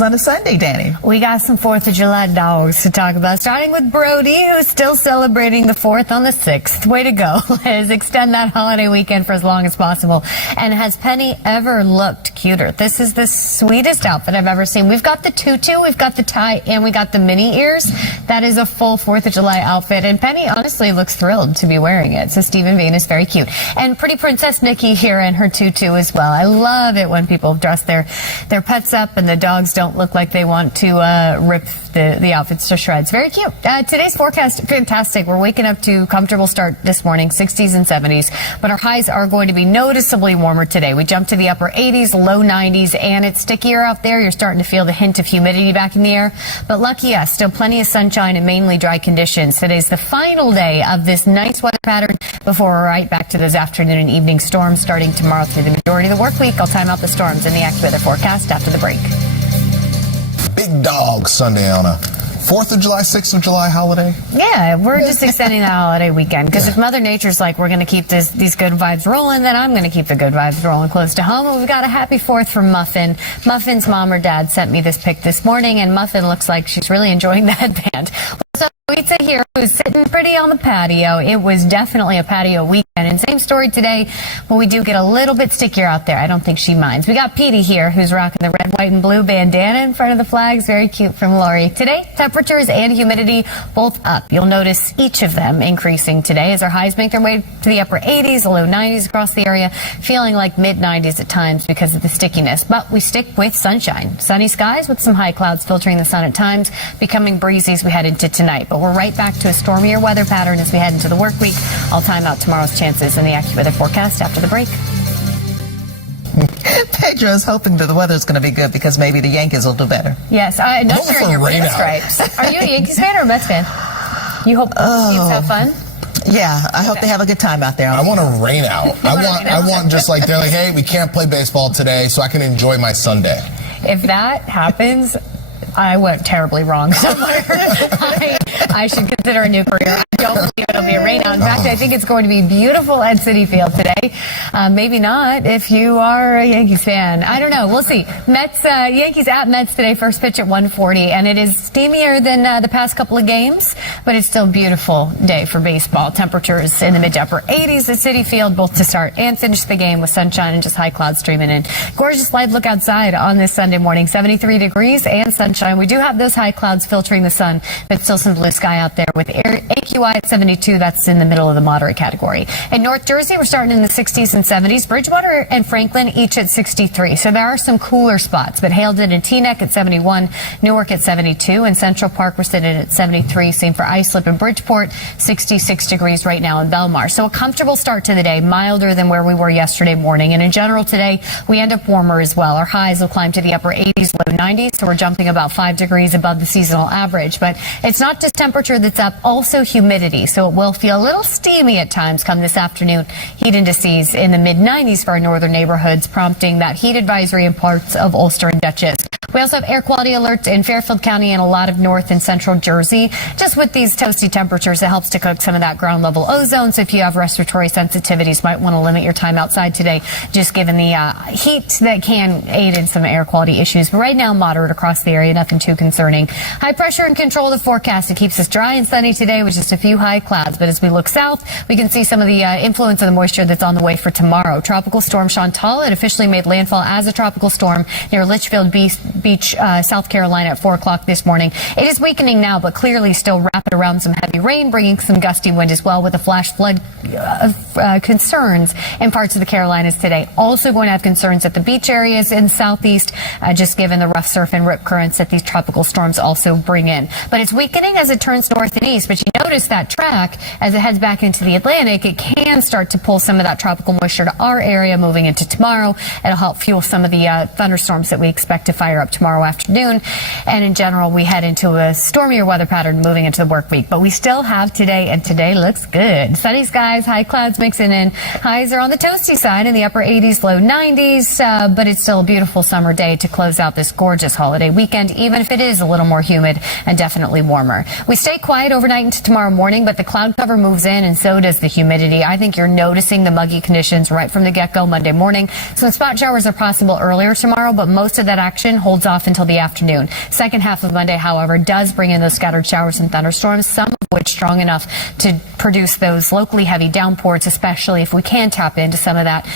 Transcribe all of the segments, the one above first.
On a Sunday, Dani. We got some 4th of July dogs to talk about, starting with Brody, who's still celebrating the 4th on the 6th. Way to go, Liz. Extend that holiday weekend for as long as possible. And has Penny ever looked cuter? This is the sweetest outfit I've ever seen. We've got the tutu, we've got the tie, and we got the mini ears. That is a full 4th of July outfit, and Penny honestly looks thrilled to be wearing it. So Stephen Vane is very cute. And pretty Princess Nikki here in her tutu as well. I love it when people dress their pets up and the dogs don't look like they want to rip the outfits to shreds. Very cute. Today's forecast, fantastic. We're waking up to comfortable start this morning, 60s and 70s, but our highs are going to be noticeably warmer today. We jump to the upper 80s, low 90s, and it's stickier out there. You're starting to feel the hint of humidity back in the air, but lucky us, still plenty of sunshine and mainly dry conditions. Today's the final day of this nice weather pattern before we're right back to those afternoon and evening storms starting tomorrow through the majority of the work week. I'll time out the storms in the AccuWeather forecast after the break. Big dog Sunday on a 4th of July, 6th of July holiday. Yeah, we're just extending that holiday weekend because if Mother Nature's like, we're going to keep these good vibes rolling, then I'm going to keep the good vibes rolling close to home. And we've got a happy 4th from Muffin. Muffin's mom or dad sent me this pic this morning, and Muffin looks like she's really enjoying the headband. So Pizza here who's sitting pretty on the patio. It was definitely a patio weekend. And same story today, but we do get a little bit stickier out there. I don't think she minds. We got Petey here who's rocking the red, white, and blue bandana in front of the flags. Very cute from Lori. Today, temperatures and humidity both up. You'll notice each of them increasing today as our highs make their way to the upper 80s, low 90s across the area, feeling like mid 90s at times because of the stickiness. But we stick with sunshine. Sunny skies with some high clouds filtering the sun at times, becoming breezy as we head into tonight. But we're right back to a stormier weather pattern as we head into the work week. I'll time out tomorrow's chances in the AccuWeather forecast after the break. Pedro's hoping that the weather's going to be good because maybe the Yankees will do better. Yes, I'm not sure in your stripes. Are you a Yankees fan or a Mets fan? You hope the teams have fun? Yeah, I hope they have a good time out there. I want a rain out. I want just like, they're like, hey, we can't play baseball today, so I can enjoy my Sunday. If that happens, I went terribly wrong somewhere. I should consider a new career. I don't believe it'll be a rain out. In fact, I think it's going to be beautiful at Citi Field today. Maybe not if you are a Yankees fan. I don't know. We'll see. Yankees at Mets today, first pitch at 1:40, and it is steamier than the past couple of games, but it's still a beautiful day for baseball. Temperatures in the mid to upper 80s at Citi Field, both to start and finish the game with sunshine and just high clouds streaming in. Gorgeous live look outside on this Sunday morning, 73 degrees and sunshine. We do have those high clouds filtering the sun, but still some blue sky out there with AQI at 72. That's in the middle of the moderate category. In North Jersey, we're starting in the 60s and 70s. Bridgewater and Franklin each at 63. So there are some cooler spots, but Haledon and Teaneck at 71, Newark at 72, and Central Park we're sitting at 73. Same for Islip and Bridgeport, 66 degrees right now in Belmar. So a comfortable start to the day, milder than where we were yesterday morning. And in general today, we end up warmer as well. Our highs will climb to the upper 80s, low 90s, so we're jumping about 5 degrees above the seasonal average. But it's not just temperature that's up, also humidity. So it will feel a little steamy at times come this afternoon. Heat indices in the mid 90s for our northern neighborhoods, prompting that heat advisory in parts of Ulster and Dutchess. We also have air quality alerts in Fairfield County and a lot of north and central Jersey. Just with these toasty temperatures, it helps to cook some of that ground level ozone. So if you have respiratory sensitivities, might want to limit your time outside today, just given the heat that can aid in some air quality issues. But right now, moderate across the area, nothing too concerning. High pressure and control of the forecast. It keeps us dry and sunny today with just a few high clouds. But as we look south, we can see some of the influence of the moisture that's on the way for tomorrow. Tropical storm Chantal, it officially made landfall as a tropical storm near Litchfield Beach, South Carolina at 4 o'clock this morning. It is weakening now, but clearly still wrapping around some heavy rain, bringing some gusty wind as well with the flash flood concerns in parts of the Carolinas today. Also going to have concerns at the beach areas in the southeast, just given the rough surf and rip currents that these tropical storms also bring in. But it's weakening as it turns north and east, but you notice that track as it heads back into the Atlantic, it can start to pull some of that tropical moisture to our area moving into tomorrow. It'll help fuel some of the thunderstorms that we expect to fire up tomorrow afternoon. And in general, we head into a stormier weather pattern moving into the work work week. But we still have today, and today looks good. Sunny skies, high clouds mixing in. Highs are on the toasty side in the upper 80s, low 90s, but it's still a beautiful summer day to close out this gorgeous holiday weekend, even if it is a little more humid and definitely warmer. We stay quiet overnight into tomorrow morning, but the cloud cover moves in, and so does the humidity. I think you're noticing the muggy conditions right from the get-go Monday morning. Some spot showers are possible earlier tomorrow, but most of that action holds off until the afternoon. Second half of Monday, however, does bring in those scattered showers and thunderstorms, some of which strong enough to produce those locally heavy downpours, especially if we can tap into some of that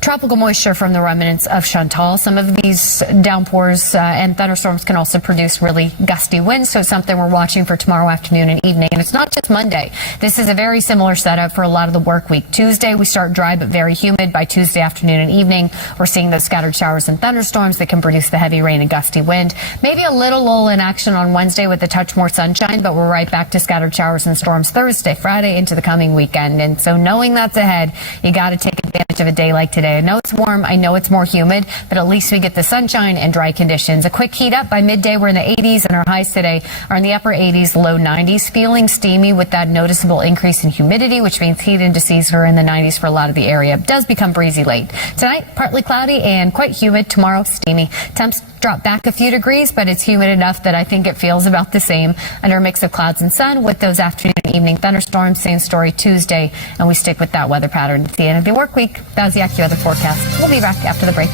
tropical moisture from the remnants of Chantal. Some of these downpours and thunderstorms can also produce really gusty winds, so it's something we're watching for tomorrow afternoon and evening. And it's not just Monday. This is a very similar setup for a lot of the work week. Tuesday, we start dry but very humid. By Tuesday afternoon and evening, we're seeing those scattered showers and thunderstorms that can produce the heavy rain and gusty wind. Maybe a little lull in action on Wednesday with a touch more sunshine, but we're right back to scattered showers and storms Thursday, Friday into the coming weekend. And so knowing that's ahead, you got to take advantage of a day like today. I know it's warm, I know it's more humid, but at least we get the sunshine and dry conditions. A quick heat up by midday. We're in the 80s, and our highs today are in the upper 80s, low 90s. Feeling steamy with that noticeable increase in humidity, which means heat indices are in the 90s for a lot of the area. It does become breezy late. Tonight, partly cloudy and quite humid. Tomorrow, steamy. Temps drop back a few degrees, but it's humid enough that I think it feels about the same under a mix of clouds and sun with those afternoon and evening thunderstorms. Same story Tuesday, and we stick with that weather pattern at the end of the work week. That's the AccuWeather forecast. We'll be back after the break.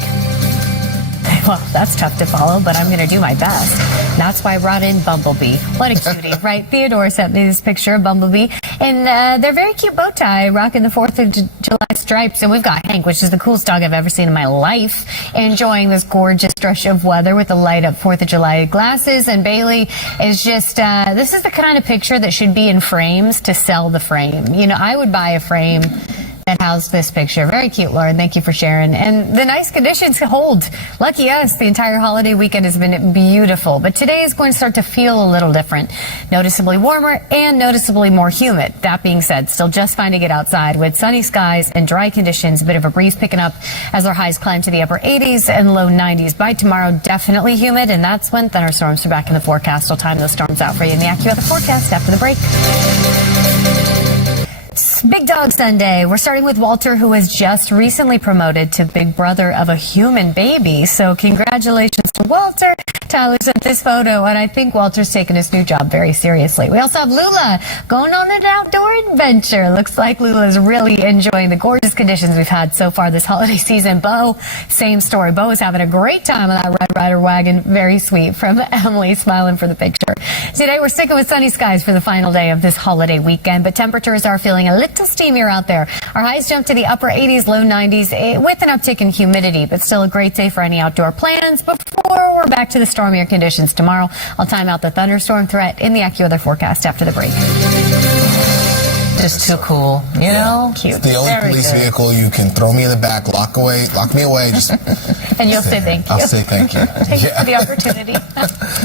Well, that's tough to follow, but I'm going to do my best. That's why I brought in Bumblebee. What a cutie, right? Theodore sent me this picture of Bumblebee, and their very cute bow tie, rocking the 4th of July stripes. And we've got Hank, which is the coolest dog I've ever seen in my life, enjoying this gorgeous stretch of weather with the light up 4th of July glasses. And Bailey is just, this is the kind of picture that should be in frames to sell the frame. You know, I would buy a frame that housed this picture. Very cute, Lauren. Thank you for sharing. And the nice conditions hold. Lucky us, the entire holiday weekend has been beautiful. But today is going to start to feel a little different. Noticeably warmer and noticeably more humid. That being said, still just fine to get outside with sunny skies and dry conditions. A bit of a breeze picking up as our highs climb to the upper 80s and low 90s. By tomorrow, definitely humid, and that's when thunderstorms are back in the forecast. I'll time those storms out for you in the AccuWeather forecast after the break. Big Dog Sunday. We're starting with Walter, who was just recently promoted to big brother of a human baby. So congratulations to Walter. Tyler sent this photo, and I think Walter's taking his new job very seriously. We also have Lula going on an outdoor adventure. Looks like Lula is really enjoying the gorgeous conditions we've had so far this holiday season. Bo, same story. Bo is having a great time on that Red Ryder wagon. Very sweet from Emily, smiling for the picture. Today we're sticking with sunny skies for the final day of this holiday weekend, but temperatures are feeling a little steamier out there. Our highs jump to the upper 80s, low 90s with an uptick in humidity, but still a great day for any outdoor plans before we're back to the stormier conditions tomorrow. I'll time out the thunderstorm threat in the AccuWeather forecast after the break. Just too cool, you know? Cute. It's the only Very police good. vehicle you can throw me in the back, lock me away, just And you'll say thank you. I'll say thank you. Thank you for the opportunity.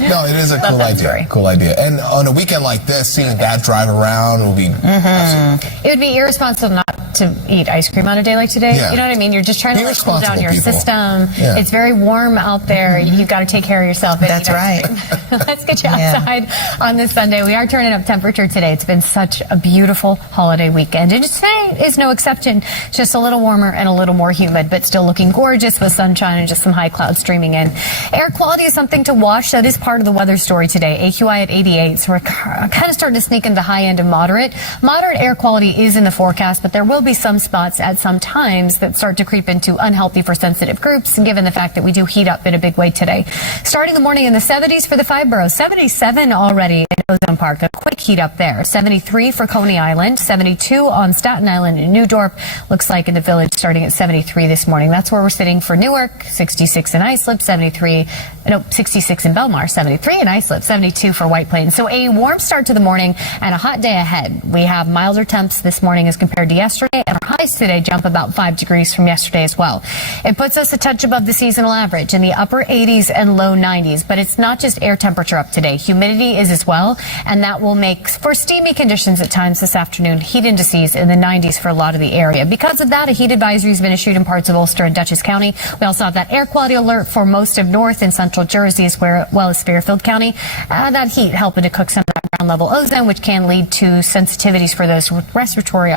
No, it is a cool that idea. story. Cool idea. And on a weekend like this, seeing that drive around will be It would be irresponsible not to eat ice cream on a day like today. Yeah. You know what I mean? You're just trying to cool down Irresponsible your people. system. Yeah. It's very warm out there. You've got to take care of yourself. and That's eat ice cream. Let's get you outside on this Sunday. We are turning up temperature today. It's been such a beautiful holiday weekend. And today is no exception. Just a little warmer and a little more humid, but still looking gorgeous with sunshine and just some high clouds streaming in. Air quality is something to watch. That is part of the weather story today. AQI at 88, so we're kind of starting to sneak into the high end of moderate. Moderate air quality is in the forecast, but there will be some spots at some times that start to creep into unhealthy for sensitive groups, given the fact that we do heat up in a big way today. Starting the morning in the 70s for the 5 boroughs, 77 already in Ozone Park, a quick heat up there. 73 for Coney Island, 72 on Staten Island and New Dorp. Looks like in the Village starting at 73 this morning. That's where we're sitting for Newark, 66 in Islip, 66 in Belmar, 73 in Islip, 72 for White Plains. So a warm start to the morning and a hot day ahead. We have milder temps this morning as compared to yesterday, and our highs today jump about 5 degrees from yesterday as well. It puts us a touch above the seasonal average in the upper 80s and low 90s, but it's not just air temperature up today. Humidity is as well, and that will make for steamy conditions at times this afternoon. Heat indices in the 90s for a lot of the area. Because of that, a heat advisory has been issued in parts of Ulster and Dutchess County. We also have that air quality alert for most of North and Central Jersey, as well as Fairfield County. That heat helping to cook some of that level ozone, which can lead to sensitivities for those respiratory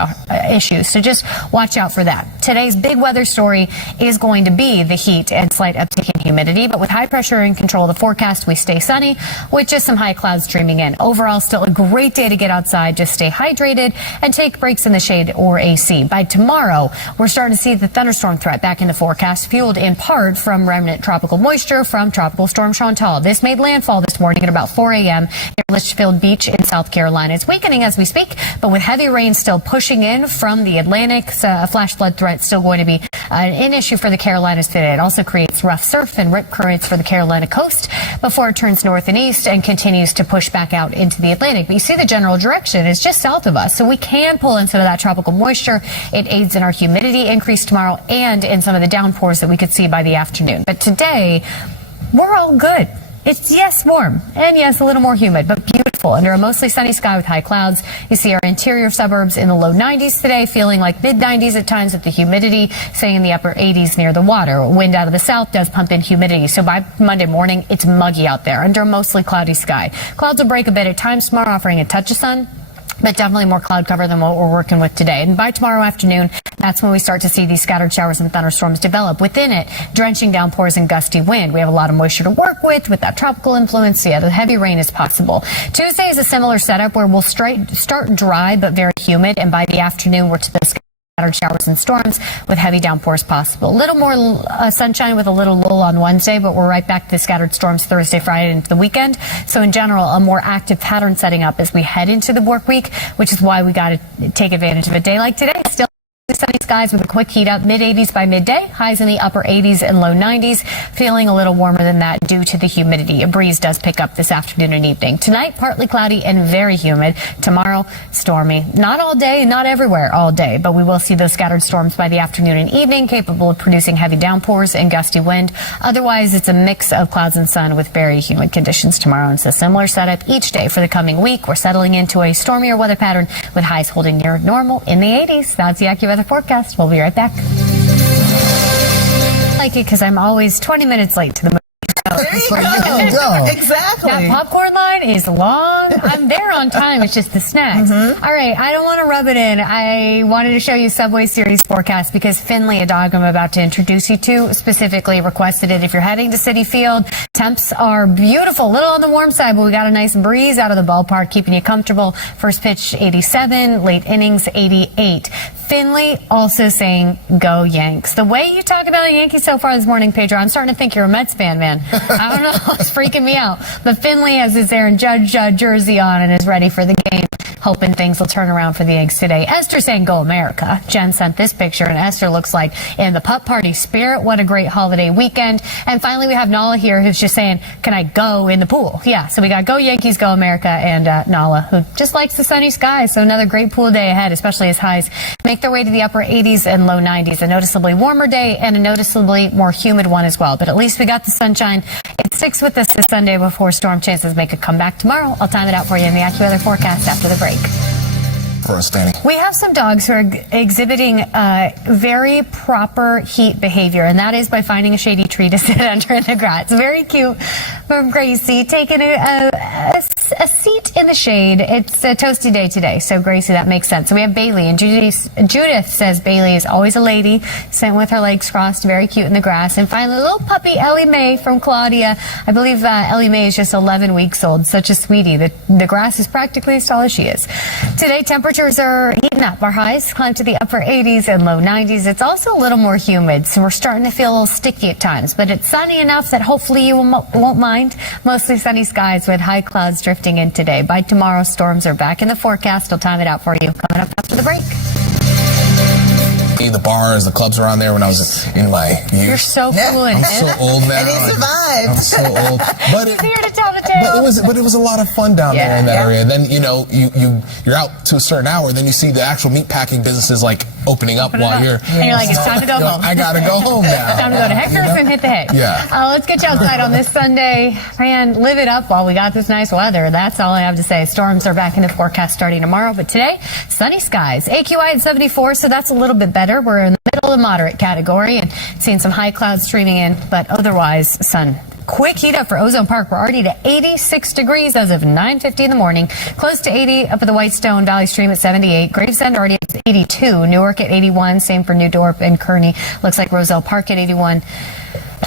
issues. So just watch out for that. Today's big weather story is going to be the heat and slight uptick in humidity, but with high pressure in control of the forecast, we stay sunny with just some high clouds streaming in. Overall, still a great day to get outside. Just stay hydrated and take breaks in the shade or AC. By tomorrow, we're starting to see the thunderstorm threat back in the forecast, fueled in part from remnant tropical moisture from Tropical Storm Chantal. This made landfall this morning at about 4 a.m. near Litchfield Beach in South Carolina. It's weakening as we speak, but with heavy rain still pushing in from the Atlantic, a flash flood threat still going to be an issue for the Carolinas today. It also creates rough surf and rip currents for the Carolina coast before it turns north and east and continues to push back out into the Atlantic. But you see the general direction is just south of us, so we can pull in some of that tropical moisture. It aids in our humidity increase tomorrow and in some of the downpours that we could see by the afternoon. But today, we're all good. It's, yes, warm, and yes, a little more humid, but beautiful under a mostly sunny sky with high clouds. You see our interior suburbs in the low 90s today, feeling like mid-90s at times with the humidity, staying in the upper 80s near the water. Wind out of the south does pump in humidity, so by Monday morning, it's muggy out there under a mostly cloudy sky. Clouds will break a bit at times tomorrow, offering a touch of sun, but definitely more cloud cover than what we're working with today. And by tomorrow afternoon, that's when we start to see these scattered showers and thunderstorms develop. Within it, drenching downpours and gusty wind. We have a lot of moisture to work with that tropical influence. Yeah, the heavy rain is possible. Tuesday is a similar setup where we'll start dry but very humid, and by the afternoon, we're to the scattered showers and storms with heavy downpours possible. A little more sunshine with a little lull on Wednesday, but we're right back to the scattered storms Thursday, Friday into the weekend. So in general, a more active pattern setting up as we head into the work week, which is why we got to take advantage of a day like today. Still sunny skies with a quick heat up, mid-80s by midday, highs in the upper 80s and low 90s, feeling a little warmer than that due to the humidity. A breeze does pick up this afternoon and evening. Tonight, partly cloudy and very humid. Tomorrow, stormy. Not all day, not everywhere all day, but we will see those scattered storms by the afternoon and evening, capable of producing heavy downpours and gusty wind. Otherwise, it's a mix of clouds and sun with very humid conditions tomorrow. And it's a similar setup each day for the coming week. We're settling into a stormier weather pattern with highs holding near normal in the 80s. That's the AccuWeather forecast. We'll be right back. I like it because I'm always 20 minutes late to the movie. There you go. Exactly. That popcorn line is long. I'm there on time. It's just the snacks. All right. I don't want to rub it in. I wanted to show you Subway Series forecast because Finley, a dog I'm about to introduce you to, specifically requested it. If you're heading to Citi Field, temps are beautiful. A little on the warm side, but we got a nice breeze out of the ballpark, keeping you comfortable. First pitch 87, late innings 88. Finley also saying, go Yanks. The way you talk about the Yankees so far this morning, Pedro, I'm starting to think you're a Mets fan, man. I don't know. It's freaking me out. But Finley has his Aaron Judge jersey on and is ready for the game, hoping things will turn around for the Yanks today. Esther saying, go America. Jen sent this picture, and Esther looks like in the pup party spirit. What a great holiday weekend. And finally, we have Nala here who's just saying, can I go in the pool? Yeah, so we got go Yankees, go America, and Nala, who just likes the sunny skies. So another great pool day ahead, especially as highs make their way to the upper 80s and low 90s. A noticeably warmer day and a noticeably more humid one as well. But at least we got the sunshine. It sticks with us this Sunday before storm chances make a comeback tomorrow. I'll time it out for you in the AccuWeather forecast after the break. For us, Dani. We have some dogs who are exhibiting very proper heat behavior, and that is by finding a shady tree to sit under in the grass. It's very cute from Gracie, taking a seat in the shade. It's a toasty day today, so Gracie, that makes sense. So we have Bailey, and Judith says Bailey is always a lady, sitting with her legs crossed, very cute in the grass. And finally, little puppy Ellie Mae from Claudia. I believe Ellie Mae is just 11 weeks old, such a sweetie. The grass is practically as tall as she is. Today, temperatures are heating up. Our highs climb to the upper 80s and low 90s. It's also a little more humid, so we're starting to feel a little sticky at times, but it's sunny enough that hopefully you won't mind. Mostly sunny skies with high clouds drifting in today. By tomorrow, storms are back in the forecast. I'll time it out for you coming up after the break. The bars, the clubs around there when I was in my youth. You're so fluent. I'm so old now. And he survived. I'm so old. But He's here to tell the tale. it was a lot of fun down there in that area. And then you're out to a certain hour, then you see the actual meat packing businesses like opening up while you're. And you're like, it's time to go home. I gotta go home now. It's time to go to Hector's and hit the hay. Yeah. Let's get you outside on this Sunday. Man, live it up while we got this nice weather. That's all I have to say. Storms are back in the forecast starting tomorrow, but today, sunny skies. AQI at 74, so that's a little bit better. We're in the middle of the moderate category and seeing some high clouds streaming in, but otherwise sun quick heat up for Ozone Park. We're already to 86 degrees as of 9:50 in the morning. Close to 80 up at the Whitestone Valley Stream at 78. Gravesend already at 82. Newark at 81. Same for New Dorp and Kearney. Looks like Roselle Park at 81.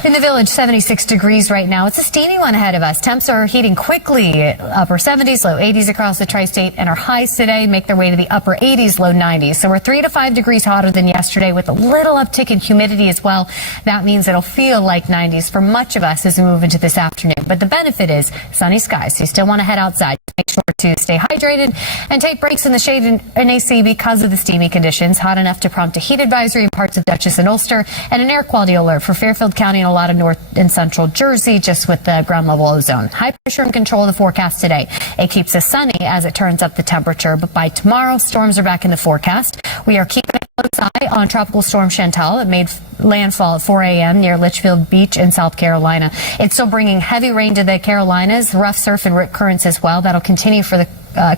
In the Village, 76 degrees right now. It's a steamy one ahead of us. Temps are heating quickly. Upper 70s, low 80s across the tri-state, and our highs today make their way to the upper 80s, low 90s. So we're 3 to 5 degrees hotter than yesterday with a little uptick in humidity as well. That means it'll feel like 90s for much of us as we move into this afternoon. But the benefit is sunny skies. So you still want to head outside. Make sure to stay hydrated and take breaks in the shade in AC because of the steamy conditions. Hot enough to prompt a heat advisory in parts of Dutchess and Ulster and an air quality alert for Fairfield County and a lot of north and central Jersey, just with the ground level ozone. High pressure and control of the forecast today. It keeps us sunny as it turns up the temperature, but by tomorrow, storms are back in the forecast. We are keeping a close eye on Tropical Storm Chantal. It made landfall at 4 a.m. near Litchfield Beach in South Carolina. It's still bringing heavy rain to the Carolinas, rough surf and rip currents as well. That'll continue for the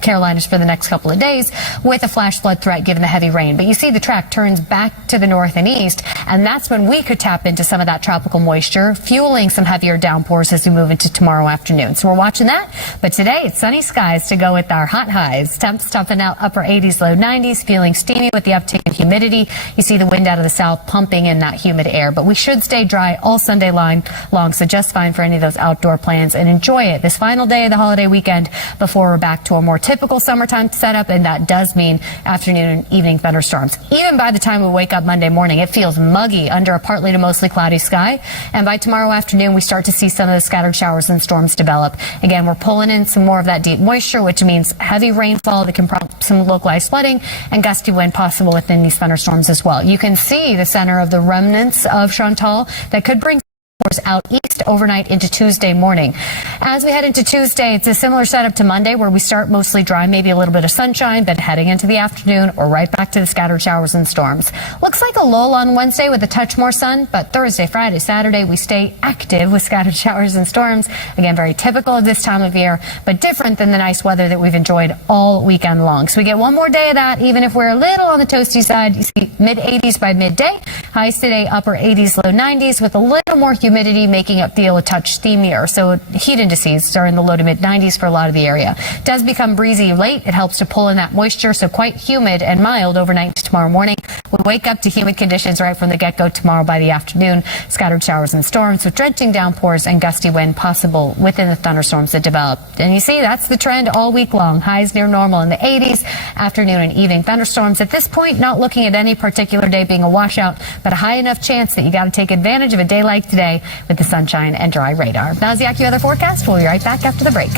Carolinas for the next couple of days with a flash flood threat given the heavy rain. But you see the track turns back to the north and east, and that's when we could tap into some of that tropical moisture, fueling some heavier downpours as we move into tomorrow afternoon. So we're watching that. But today it's sunny skies to go with our hot highs. Temps topping out upper 80s, low 90s, feeling steamy with the uptick in humidity. You see the wind out of the south pumping in that humid air. But we should stay dry all Sunday long, so just fine for any of those outdoor plans, and enjoy it this final day of the holiday weekend before we're back to a more typical summertime setup, and that does mean afternoon and evening thunderstorms. Even by the time we wake up Monday morning, it feels muggy under a partly to mostly cloudy sky, and by tomorrow afternoon we start to see some of the scattered showers and storms develop. Again, we're pulling in some more of that deep moisture, which means heavy rainfall that can prompt some localized flooding and gusty wind possible within these thunderstorms as well. You can see the center of the remnants of Chantal that could bring out east overnight into Tuesday morning. As we head into Tuesday, it's a similar setup to Monday, where we start mostly dry, maybe a little bit of sunshine, but heading into the afternoon, we're right back to the scattered showers and storms. Looks like a lull on Wednesday with a touch more sun, but Thursday, Friday, Saturday, we stay active with scattered showers and storms. Again, very typical of this time of year, but different than the nice weather that we've enjoyed all weekend long. So we get one more day of that, even if we're a little on the toasty side. You see mid 80s by midday. Highs today, upper 80s, low 90s, with a little more humidity making it feel a touch steamier. So heat indices are in the low to mid 90s for a lot of the area. It does become breezy late. It helps to pull in that moisture, so quite humid and mild overnight to tomorrow morning. We wake up to humid conditions right from the get-go tomorrow by the afternoon. Scattered showers and storms with drenching downpours and gusty wind possible within the thunderstorms that develop. And you see, that's the trend all week long. Highs near normal in the 80s. Afternoon and evening thunderstorms. At this point, not looking at any particular day being a washout, but a high enough chance that you got to take advantage of a day like today with the sunshine and dry radar. Now's the AccuWeather forecast. We'll be right back after the break.